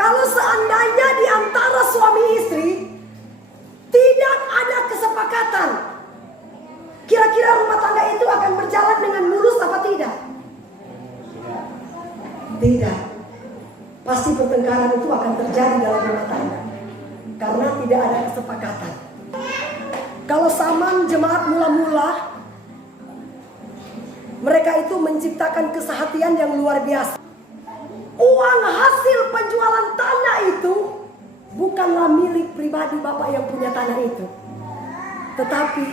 Kalau seandainya di antara suami istri tidak ada kesepakatan, kira-kira rumah tangga itu akan berjalan dengan mulus apa tidak? Tidak. Pasti pertengkaran itu akan terjadi dalam rumah tangga karena tidak ada kesepakatan. Kalau zaman jemaat mula-mula, mereka itu menciptakan kesehatian yang luar biasa. Uang hasil penjualan tanah itu bukanlah milik pribadi bapak yang punya tanah itu, tetapi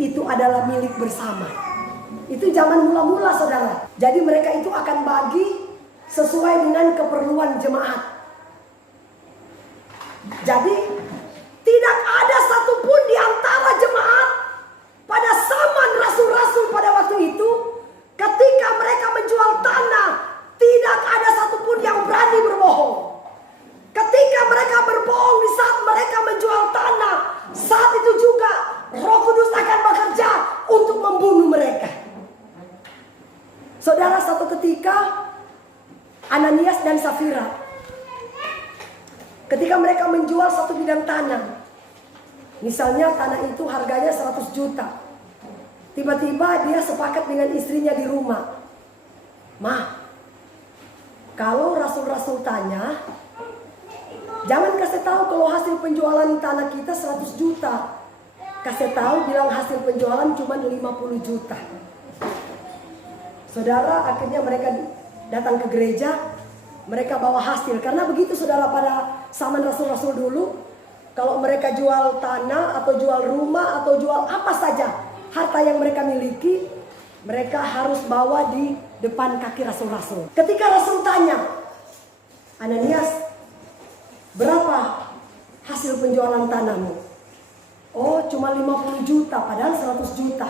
itu adalah milik bersama. Itu zaman mula-mula, saudara. Jadi mereka itu akan bagi sesuai dengan keperluan jemaat. Jadi tidak ada satupun di antara jemaat pada zaman rasul-rasul pada waktu itu, ketika mereka menjual tanah, tidak ada satupun yang berani berbohong. Ketika mereka berbohong di saat mereka menjual tanah, saat itu juga Roh Kudus akan bekerja untuk membunuh mereka. Saudara, satu ketika Ananias dan Safira, ketika mereka menjual satu bidang tanah, misalnya tanah itu harganya 100 juta. Tiba-tiba dia sepakat dengan istrinya di rumah. "Ma, kalau rasul-rasul tanya, jangan kasih tahu kalau hasil penjualan tanah kita 100 juta. Kasih tahu bilang hasil penjualan cuma 50 juta. Saudara, akhirnya mereka datang ke gereja, mereka bawa hasil. Karena begitu, saudara, pada zaman rasul-rasul dulu, kalau mereka jual tanah atau jual rumah atau jual apa saja harta yang mereka miliki, mereka harus bawa di depan kaki rasul-rasul. Ketika rasul tanya, "Ananias, berapa hasil penjualan tanahmu?" "Oh, cuma 50 juta, padahal 100 juta.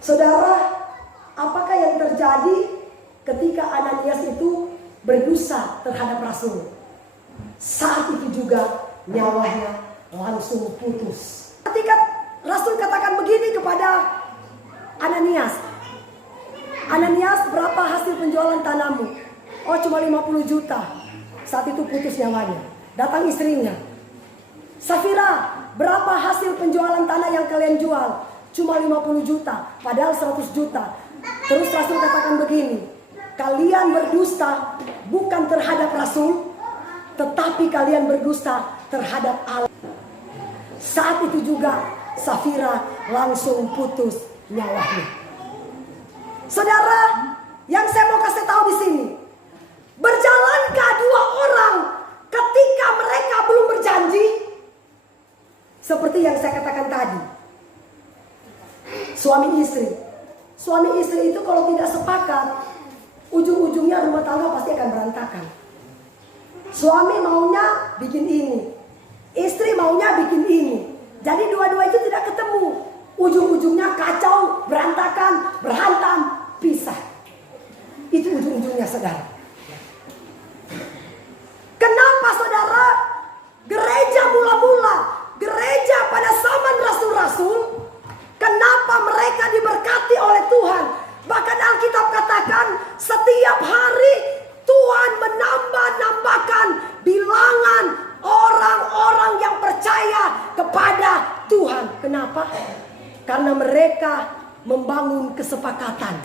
Saudara, apakah yang terjadi ketika Ananias itu berdosa terhadap rasul? Saat itu juga nyawanya langsung putus. Ketika rasul katakan begini kepada Ananias, "Ananias, berapa hasil penjualan tanahmu?" "Oh, cuma 50 juta. Saat itu putus nyawanya. Datang istrinya, "Safira, berapa hasil penjualan tanah yang kalian jual?" "Cuma 50 juta, padahal 100 juta. Terus rasul katakan begini, "Kalian berdusta bukan terhadap rasul, tetapi kalian berdusta terhadap Allah." Saat itu juga Safira langsung putus nyawanya. Saudara, yang saya mau kasih tahu di sini, berjalankah dua orang ketika mereka belum berjanji? Seperti yang saya katakan tadi, suami istri. Suami istri itu kalau tidak sepakat, ujung-ujungnya rumah tangga pasti akan berantakan. Suami maunya bikin ini, istri maunya bikin ini. Jadi dua-dua itu tidak ketemu. Ujung-ujungnya kacau, berantakan, berhantam, pisah. Itu ujung-ujungnya, saudara. Kenapa, saudara? Gereja mula-mula, gereja pada zaman rasul-rasul, kenapa mereka diberkati oleh Tuhan? Bahkan Alkitab katakan setiap hari Tuhan menambah-nambahkan bilangan orang-orang yang percaya kepada Tuhan. Kenapa? Karena mereka membangun kesepakatan.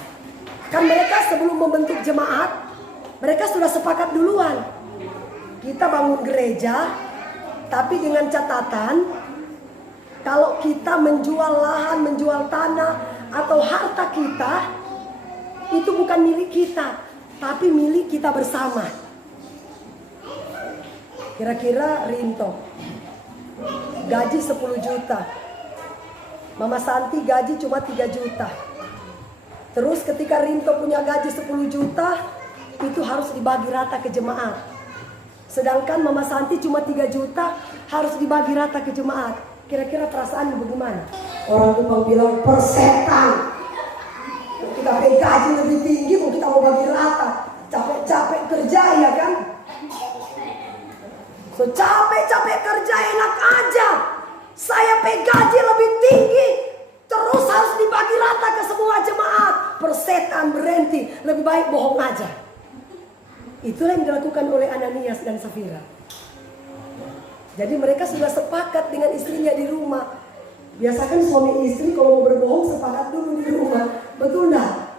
Kan mereka sebelum membentuk jemaat, mereka sudah sepakat duluan. Kita bangun gereja, tapi dengan catatan, kalau kita menjual lahan, menjual tanah, atau harta kita, itu bukan milik kita, tapi milik kita bersama. Kira-kira Rinto gaji 10 juta, Mama Santi gaji cuma 3 juta. Terus ketika Rinto punya gaji 10 juta, itu harus dibagi rata ke jemaat. Sedangkan Mama Santi cuma 3 juta, harus dibagi rata ke jemaat. Kira-kira perasaanmu bagaimana? Orang tuh bilang persetan. Kita pakai gaji lebih tinggi, kok kita mau bagi rata. Capek-capek kerja, ya kan? So, capek-capek kerja enak aja. Saya pay gaji lebih tinggi, terus harus dibagi rata ke semua jemaat. Persetan, berhenti. Lebih baik bohong aja. Itulah yang dilakukan oleh Ananias dan Safira. Jadi mereka sudah sepakat dengan istrinya di rumah. Biasakan suami istri kalau mau berbohong sepakat dulu di rumah. Betul enggak?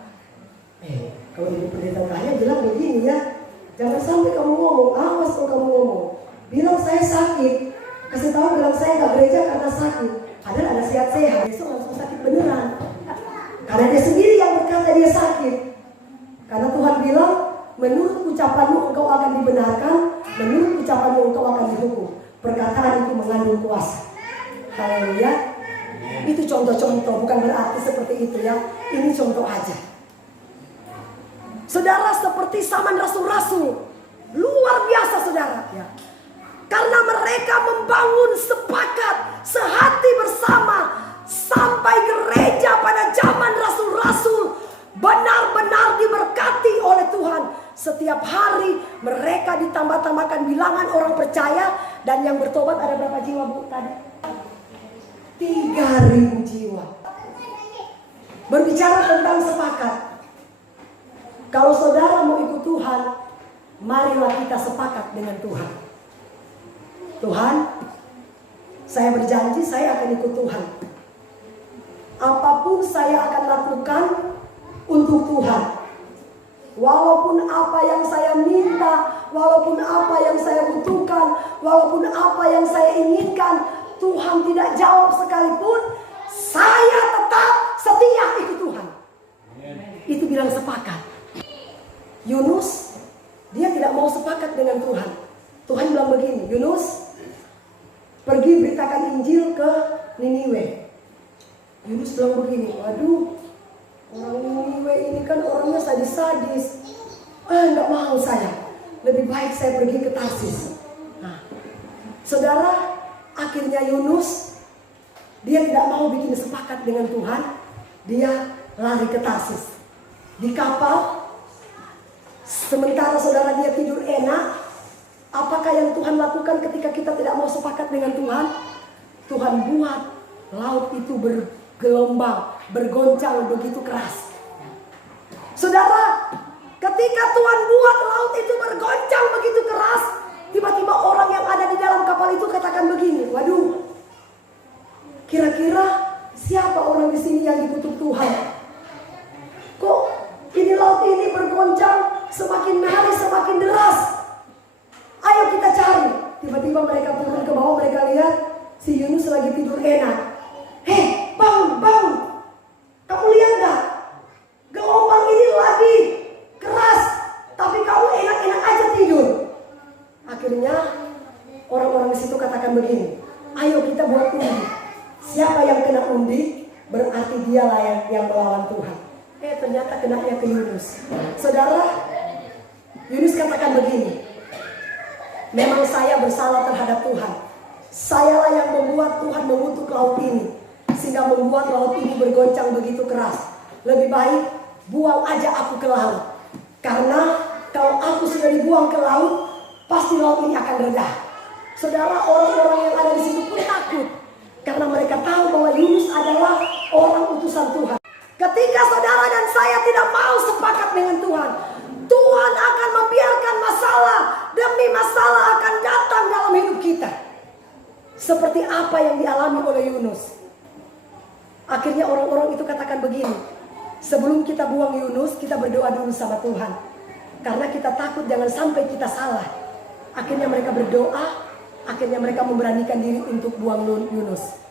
Kalau ibu pendeta tanya bilang begini ya. Jangan sampai kamu ngomong, awas kalau kamu ngomong. Bilang saya sakit. Kasih tahu bilang saya gak gereja karena sakit. Padahal ada sehat-sehat. Besok langsung sakit beneran. Karena dia sendiri yang berkata dia sakit. Karena Tuhan bilang, menurut ucapanmu engkau akan dibenarkan, menurut ucapanmu engkau akan dihukum. Perkataan itu mengandung kuasa. Haleluya. Itu contoh-contoh, bukan berarti seperti itu ya. Ini contoh aja. Saudara, seperti zaman rasul-rasul, luar biasa saudara ya. Karena mereka membangun sepakat, sehati bersama, sampai gereja pada zaman rasul-rasul benar-benar diberkati oleh Tuhan. Setiap hari mereka ditambah-tambahkan bilangan orang percaya. Dan yang bertobat ada berapa jiwa bu tadi? 3.000 jiwa. Berbicara tentang sepakat. Kalau saudara mau ikut Tuhan, marilah kita sepakat dengan Tuhan. Tuhan, saya berjanji saya akan ikut Tuhan. Apapun saya akan lakukan untuk Tuhan. Walaupun apa yang saya minta, walaupun apa yang saya butuhkan, walaupun apa yang saya inginkan, Tuhan tidak jawab sekalipun, saya tetap setia ikut Tuhan. Itu bilang sepakat. Yunus, dia tidak mau sepakat dengan Tuhan. Tuhan bilang begini, Yunus, pergi beritakan Injil ke Niniwe. Yunus bilang begini, waduh, orang Niniwe ini kan orangnya sadis-sadis. Enggak mau saya. Lebih baik saya pergi ke Tarsis. Nah, saudara, akhirnya Yunus, dia tidak mau bikin sepakat dengan Tuhan. Dia lari ke Tarsis. Di kapal, sementara saudara dia tidur enak. Apakah yang Tuhan lakukan ketika kita tidak mau sepakat dengan Tuhan? Tuhan buat laut itu bergelombang, bergoncang begitu keras. Saudara, ketika Tuhan buat laut itu bergoncang begitu keras, tiba-tiba orang yang ada di dalam kapal itu katakan begini, waduh, kira-kira siapa orang di sini yang dikutuk Tuhan? Kok ini laut ini bergoncang, semakin hari semakin deras. Ayo kita cari. Tiba-tiba mereka turun ke bawah, mereka lihat si Yunus lagi tidur enak. Hei, bangun, bangun. Kamu lihat gak? Gelombang ini lagi keras, tapi kamu enak-enak aja tidur. Akhirnya orang-orang di situ katakan begini, ayo kita buat undi. Siapa yang kena undi, berarti dialah yang melawan Tuhan. Ternyata kenanya ke Yunus. Saudara, Yunus katakan begini, memang saya bersalah terhadap Tuhan. Sayalah yang membuat Tuhan mengutuk laut ini, sehingga membuat laut ini bergoncang begitu keras. Lebih baik buang aja aku ke laut. Karena kalau aku sudah dibuang ke laut, pasti laut ini akan reda. Saudara, orang-orang yang ada di situ pun takut. Karena mereka tahu bahwa Yunus adalah orang utusan Tuhan. Ketika saudara dan saya tidak mau sepakat dengan Tuhan, Tuhan akan membiarkan masalah demi masalah akan datang dalam hidup kita. Seperti apa yang dialami oleh Yunus. Akhirnya orang-orang itu katakan begini, sebelum kita buang Yunus, kita berdoa dulu sama Tuhan. Karena kita takut jangan sampai kita salah. Akhirnya mereka berdoa, akhirnya mereka memberanikan diri untuk buang Yunus.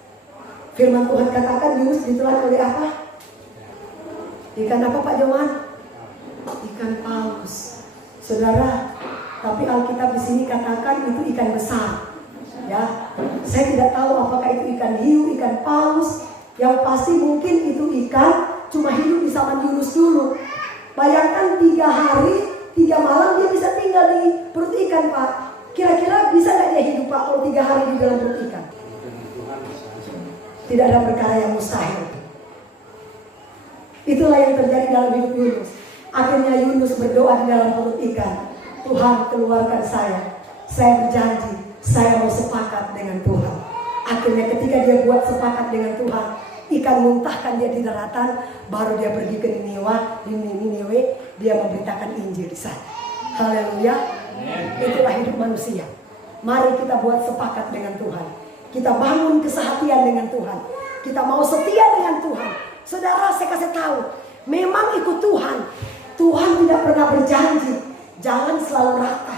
Firman Tuhan katakan Yunus ditelan oleh apa? Ikan apa Pak Joman? Ikan paus. Saudara, tapi Alkitab di sini katakan itu ikan besar. Ya, saya tidak tahu apakah itu ikan hiu, ikan paus. Yang pasti mungkin itu ikan cuma hidup di zaman Yunus dulu. Bayangkan 3 hari, 3 malam dia bisa tinggal di perut ikan Pak. Kira-kira bisa gak dia hidup Pak kalau 3 hari di dalam perut ikan? Tidak ada perkara yang mustahil. Itulah yang terjadi dalam hidup Yunus. Akhirnya Yunus berdoa di dalam perut ikan. Tuhan, keluarkan saya. Saya berjanji, saya mau sepakat dengan Tuhan. Akhirnya ketika dia buat sepakat dengan Tuhan, ikan muntahkan dia di daratan, baru dia pergi ke Niniwe, dia memberitakan Injil di sana. Haleluya. Itulah hidup manusia. Mari kita buat sepakat dengan Tuhan. Kita bangun kesehatian dengan Tuhan. Kita mau setia dengan Tuhan. Saudara, saya kasih tahu, memang ikut Tuhan. Tuhan tidak pernah berjanji jalan selalu rata.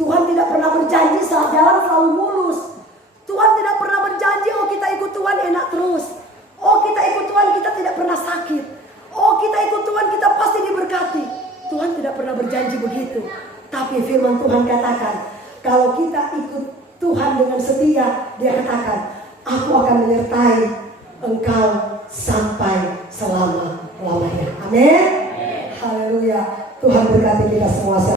Tuhan tidak pernah berjanji jalan selalu mulus. Tuhan tidak pernah berjanji, oh kita ikut Tuhan enak terus. Oh kita ikut Tuhan kita tidak pernah sakit. Oh kita ikut Tuhan kita pasti diberkati. Tuhan tidak pernah berjanji begitu. Tapi firman Tuhan katakan, kalau kita ikut Tuhan dengan setia, dia katakan, aku akan menyertai engkau sampai selama-lamanya. Amin. Haleluya. Tuhan berkati kita semua.